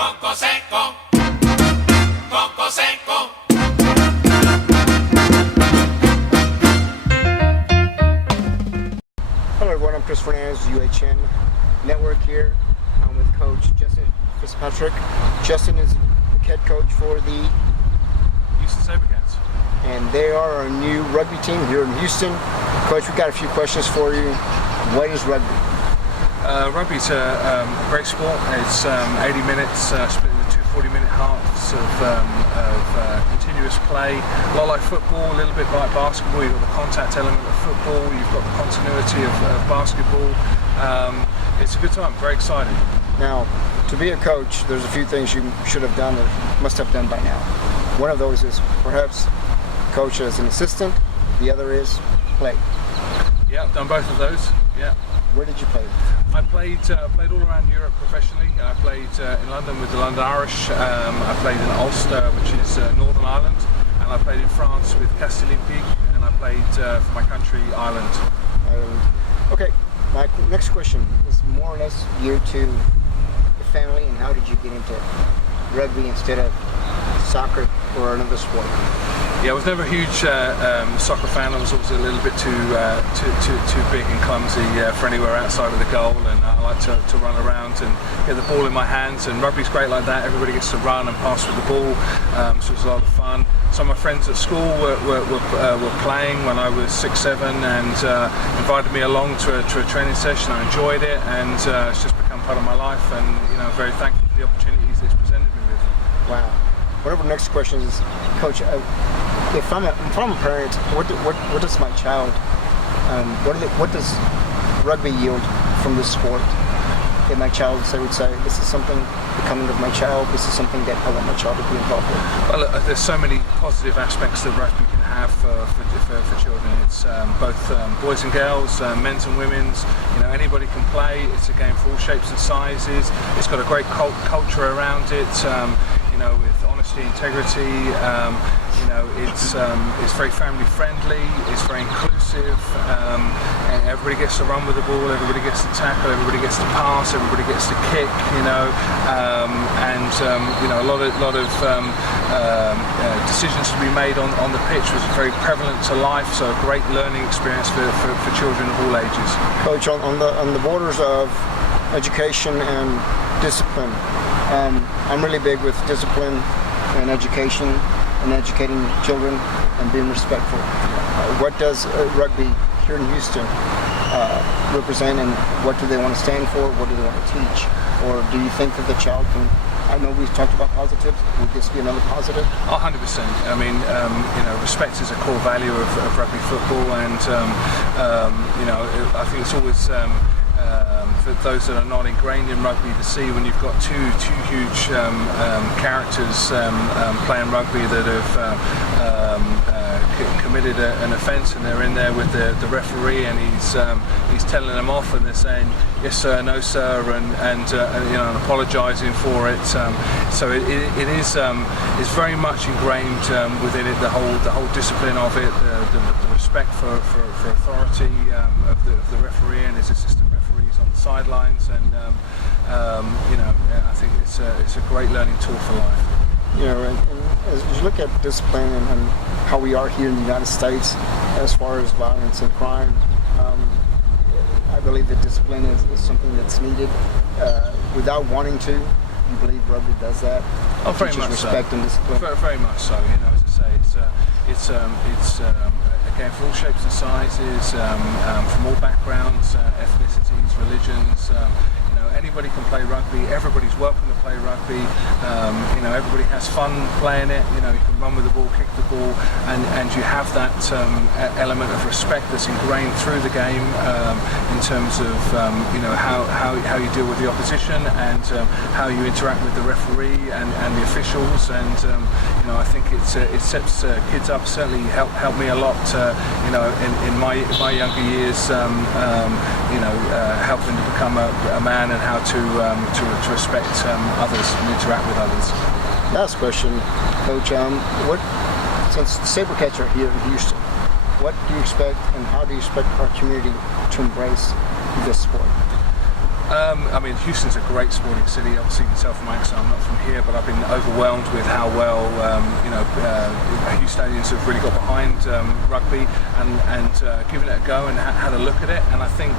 Coco seco, coco seco. Hello everyone, I'm Chris Fernandez, UHN Network here. I'm with Coach Justin Fitzpatrick. Justin is the head coach for the Houston Sabercats. And they are our new rugby team here in Houston. Coach, we've got a few questions for you. What is rugby? Rugby's a great sport. It's 80 minutes split into two 40-minute halves of continuous play. A lot like football, a little bit like basketball. You've got the contact element of football, you've got the continuity of basketball. It's a good time, very exciting. Now, to be a coach, there's a few things you should have done or must have done by now. One of those is perhaps coach as an assistant, the other is play. Yeah, I've done both of those, yeah. Where did you play? I played all around Europe professionally. I played in London with the London Irish. I played in Ulster, which is Northern Ireland, and I played in France with Castelolympique, and I played for my country, Ireland. Okay, my next question is more or less geared to the family, and how did you get into rugby instead of soccer or another sport? Yeah, I was never a huge soccer fan. I was always a little bit too big and clumsy for anywhere outside of the goal, and I like to run around and get the ball in my hands, and rugby's great like that. Everybody gets to run and pass with the ball, so it's a lot of fun. Some of my friends at school were playing when I was 6, 7, and invited me along to a training session. I enjoyed it, and it's just become part of my life, and I'm very thankful for the opportunities it's presented me with. Wow. Whatever the next question is, Coach, if I'm a parent, what does my child, what does rugby yield from this sport? If my child, I would say, this is something becoming of my child, this is something that I want my child to be involved with. Well, there's so many positive aspects that rugby can have for children. It's both boys and girls, men's and women's. Anybody can play. It's a game for all shapes and sizes. It's got a great culture around it. With honesty, integrity. It's very family friendly. It's very inclusive. And everybody gets to run with the ball. Everybody gets to tackle. Everybody gets to pass. Everybody gets to kick. A lot of decisions to be made on the pitch was very prevalent to life. So a great learning experience for children of all ages. Coach, on the borders of education and discipline. I'm really big with discipline and education and educating children and being respectful. What does rugby here in Houston represent, and what do they want to stand for? What do they want to teach? Or do you think that the child can, I know we've talked about positives, would this be another positive? 100%. I mean, respect is a core value of rugby football, and I think it's always for those that are not ingrained in rugby to see when you've got two huge characters playing rugby that have committed an offence, and they're in there with the referee, and he's telling them off, and they're saying yes sir, no sir, and apologising for it. So it is very much ingrained within it, the whole discipline of it, the respect for authority of the referee and his assistant referees on the sidelines, and I think it's a great learning tool for life. And as you look at discipline and how we are here in the United States as far as violence and crime, I believe that discipline is something that's needed without wanting to. You believe rugby does that? Oh, very much respect so. And discipline. Very much so. As I say, it's a game for all shapes and sizes, from all backgrounds, ethnicities, religions. Anybody can play rugby. Everybody's welcome to play rugby. Everybody has fun playing it. You can run with the ball, kick the ball, and you have that element of respect that's ingrained through the game in terms of how you deal with the opposition, and how you interact with the referee and the officials. And I think it sets kids up. Certainly helped me a lot. In my younger years, helping to become a man, and how to respect others and interact with others. Last question, Coach. Since the Sabercats are here in Houston, what do you expect, and how do you expect our community to embrace this sport? I mean, Houston's a great sporting city. Obviously, you can tell from my accent, I'm not from here, but I've been overwhelmed with how well Hughes Stadiums have really got behind rugby and given it a go and had a look at it. And I think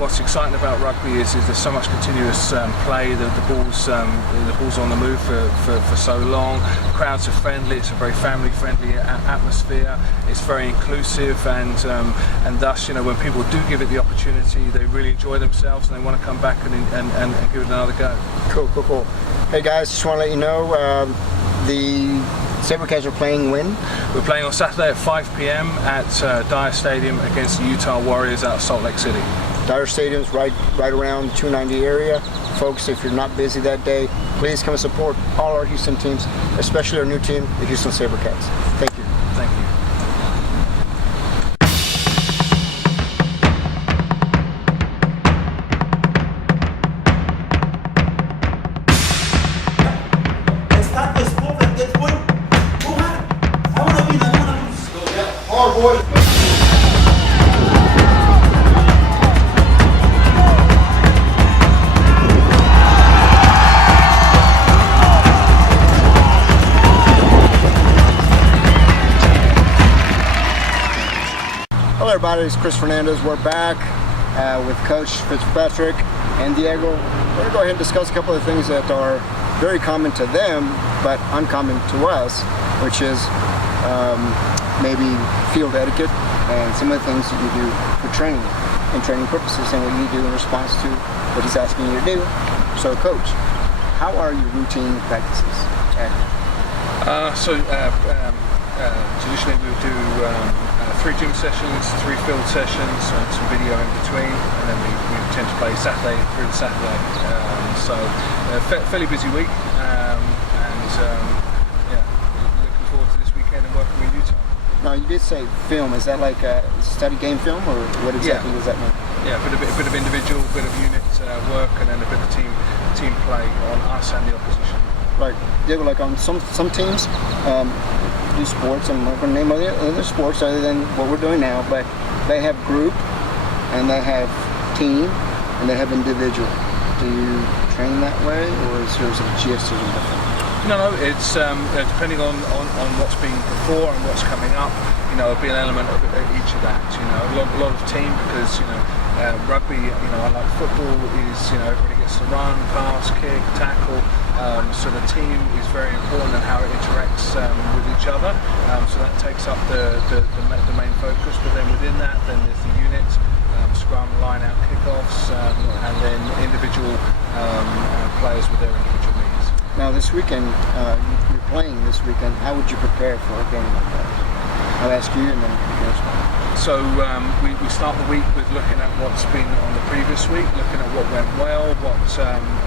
what's exciting about rugby is there's so much continuous play. The ball's on the move for so long. Crowds are friendly. It's a very family-friendly atmosphere. It's very inclusive, and thus, when people do give it the opportunity, they really enjoy themselves and they want to come back and give it another go. Cool. Hey guys, just want to let you know the Sabercats are playing when? We're playing on Saturday at 5 p.m. at Dyer Stadium against the Utah Warriors out of Salt Lake City. Dyer Stadium's right around the 290 area. Folks, if you're not busy that day, please come and support all our Houston teams, especially our new team, the Houston Sabercats. Thank you. Thank you. Hello everybody, it's Chris Fernandez. We're back with Coach Fitzpatrick and Diego. We're going to go ahead and discuss a couple of things that are very common to them, but uncommon to us, which is maybe field etiquette and some of the things that you do for training and training purposes and what you do in response to what he's asking you to do. So Coach, how are your routine practices? Traditionally we would do 3 gym sessions, 3 field sessions, and some video in between, and then we tend to play Saturday through to Saturday. Fairly busy week, looking forward to this weekend and working with Utah. Now you did say film. Is that like a study game film, or what exactly does that mean? Yeah, a bit of individual, bit of unit work, and then a bit of team play on us and the opposition. Right, Diego, like on some teams do sports, and I'm not going to name other sports other than what we're doing now, but they have group, and they have team, and they have individual. Do you train that way, or is yours just as different? No, it's depending on what's been before and what's coming up. There'll be an element of each of that. A lot of team, because rugby, unlike football, is everybody gets to run, pass, kick, tackle. So the team is very important and how it interacts with each other. So that takes up the main focus. But then within that, then there's the unit, scrum, line out, kickoffs, and then individual players with their individual needs. Now this weekend, you're playing this weekend. How would you prepare for a game like that? I'll ask you, and then you can respond. So we start the week with looking at what's been on the previous week, looking at what went well,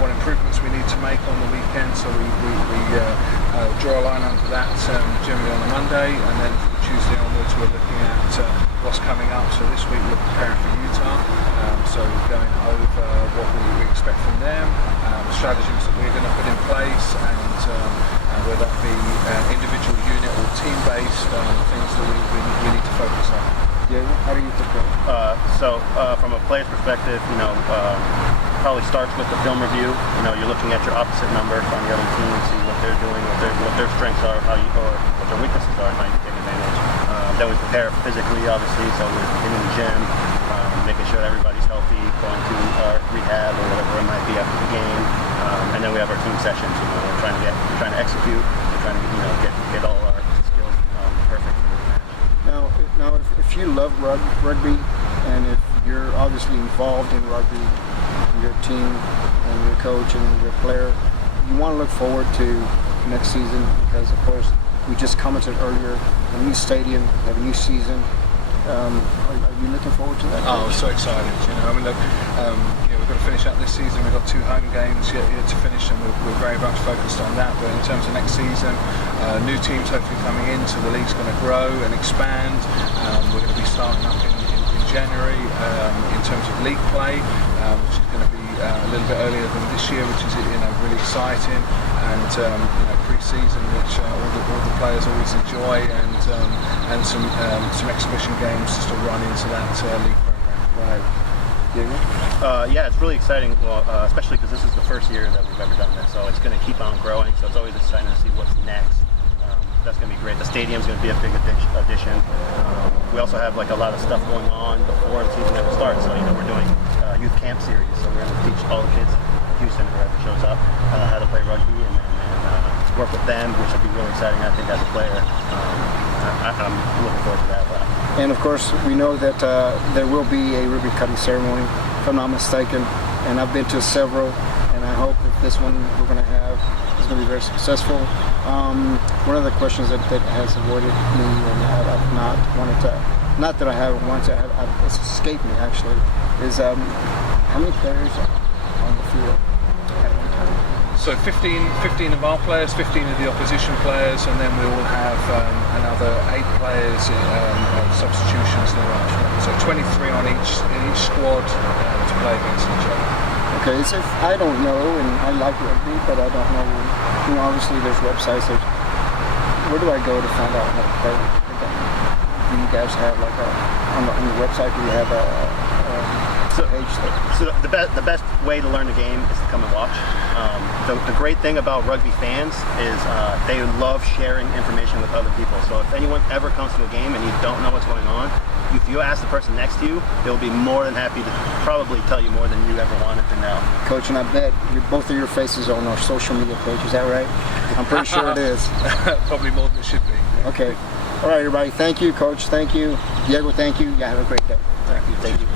what improvements we need to make on the weekend. So we draw a line under that generally on a Monday, and then from Tuesday onwards we're looking at what's coming up. So this week we're preparing for Utah. So we're going over what we expect from them, strategies that we're going to put in place, and whether that be individual unit or team-based things that we need to focus on. Yeah, how do you prepare? From a player's perspective, probably starts with the film review. You're looking at your opposite number on the other team, see what they're doing, what their strengths are, or what their weaknesses are, and how you can take advantage. Then we prepare physically, obviously, so we're in the gym, making sure that everybody's healthy, going to our rehab or whatever it might be after the game, and then we have our team sessions. We're trying to execute, we're trying to get all our skills perfect for the match. Now, if you love rugby, and if you're obviously involved in rugby, your team and your coach and your player, you want to look forward to next season, because of course we just commented earlier, a new stadium, a new season. Are you looking forward to that? Oh, so excited! We've got to finish out this season. We've got 2 home games yet to finish, and we're very much focused on that. But in terms of next season, new teams hopefully coming in, so the league's going to grow and expand. We're going to be starting up in January in terms of league play, which is going to be a little bit earlier than this year, which is really exciting, and pre-season, which all the players always enjoy, and some exhibition games just to run into that league program. Right. Yeah, it's really exciting, especially because this is the first year that we've ever done this, so it's going to keep on growing. So it's always exciting to see what's next. That's going to be great. The stadium's going to be a big addition. We also have like a lot of stuff going on before the season ever starts. So we're doing youth camp series. So we're going to teach all the kids in Houston, whoever shows up, how to play rugby and work with them, which will be really exciting. I think as a player, I'm looking forward to that. And of course, we know that there will be a ribbon cutting ceremony, if I'm not mistaken. And I've been to several, and I hope that this one we're going to have is going to be very successful. One of the questions that has avoided me, and I've not wanted to, not that I haven't wanted to, it's escaped me actually, is how many players are on the field at one time? So 15 of our players, 15 of the opposition players, and then we will have another 8 players of substitutions thereafter. So 23 in each squad to play against each other. Okay, so I don't know, and I like rugby, but I don't know. Obviously there's websites. Where do I go to find out how to play the game? Do you guys have like on the website? Do you have a page there? So the best way to learn the game is to come and watch. The great thing about rugby fans is they love sharing information with other people. So if anyone ever comes to a game and you don't know what's going on, if you ask the person next to you, they'll be more than happy to probably tell you more than you ever wanted to know. Coach, and I bet both of your faces on our social media page. Is that right? I'm pretty sure it is. Probably more than it should be. Okay. All right, everybody. Thank you, Coach. Thank you. Diego, thank you. Yeah, have a great day. Thank you. Thank you.